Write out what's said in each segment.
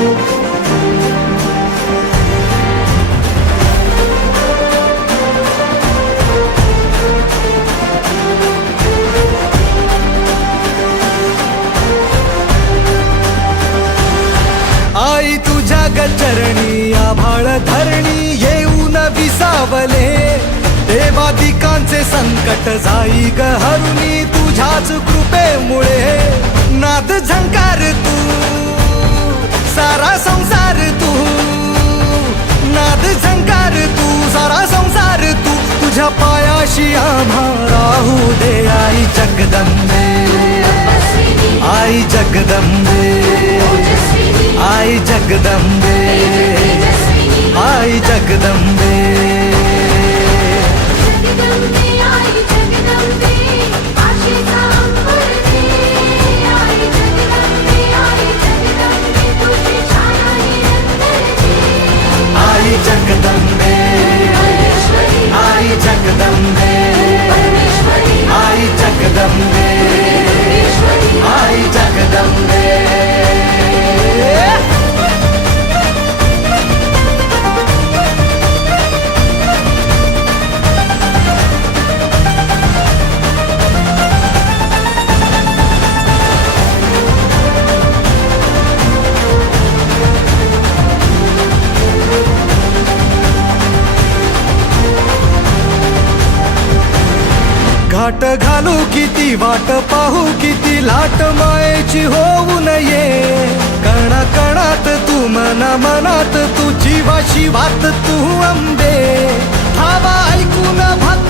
आई तुझ्या गचरणी आभाळ धरणी येऊन विसावले. देवादिकांचे संकट जाई ग हरुणी तुझ्याच कृपेमुळे. नाद झंकार सारा संसार तू. नाद झंकार तू सारा संसार तू. तुझ्या पायाशी आम्हा राहू दे आई जगदंबे. आई जगदंबे. आई जगदंबे. वाट घालू किती वाट पाहू किती लाट मायेची होऊ नये. कणा कणात तू मना मनात तू जीवाशी वात तू अंबे धावा ऐकून भात.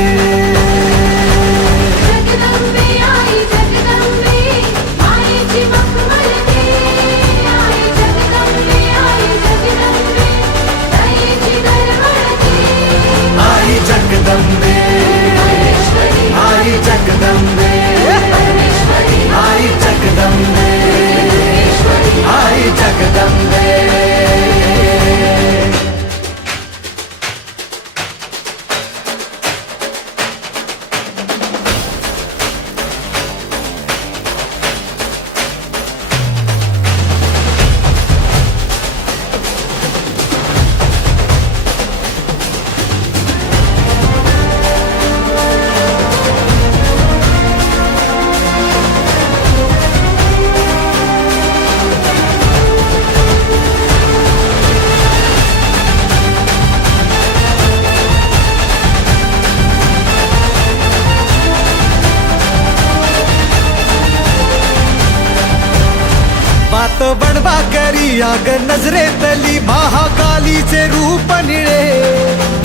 करी आग नजरेतली महाकालीचे रूप निळे.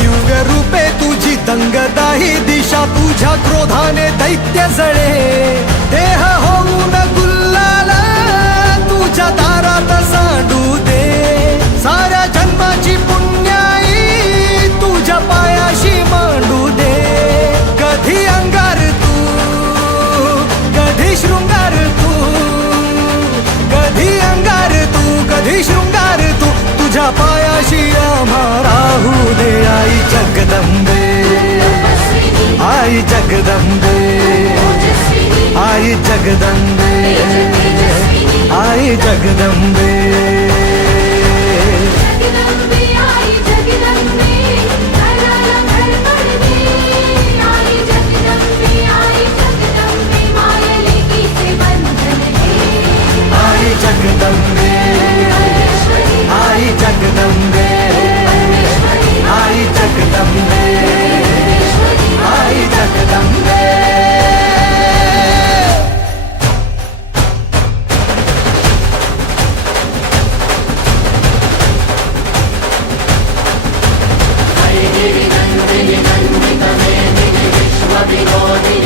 दिव्य रूपे तुझी दंगदाही दिशा तुझ्या क्रोधाने दैत्य जळे. देह हो तुझ्या आम्हा राहू दे आई जगदंबे। आई जगदंबे। आई जगदंबे। आई जगदंबे। विनन्ति विनन्दितमेनि विश्वविरोधिनि